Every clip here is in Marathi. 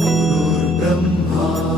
गुरु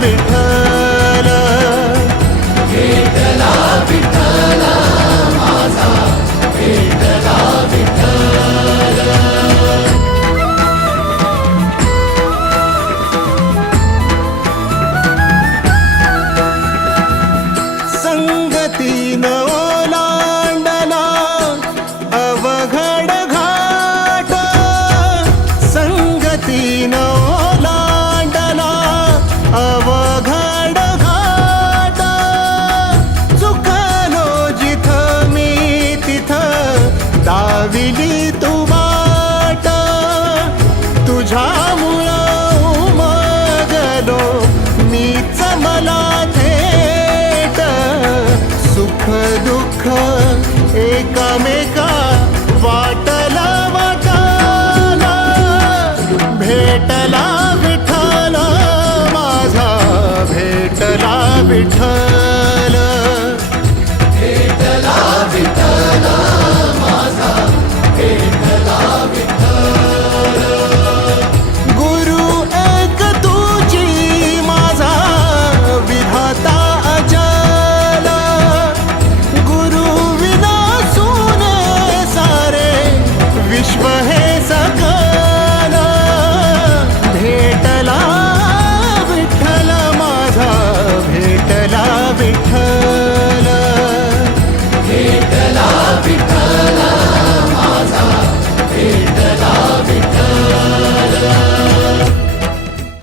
baby. दाविली तू तुझ्या तुझ्यामुळं उमगलो मीच मला थेट सुख दुःख एकमे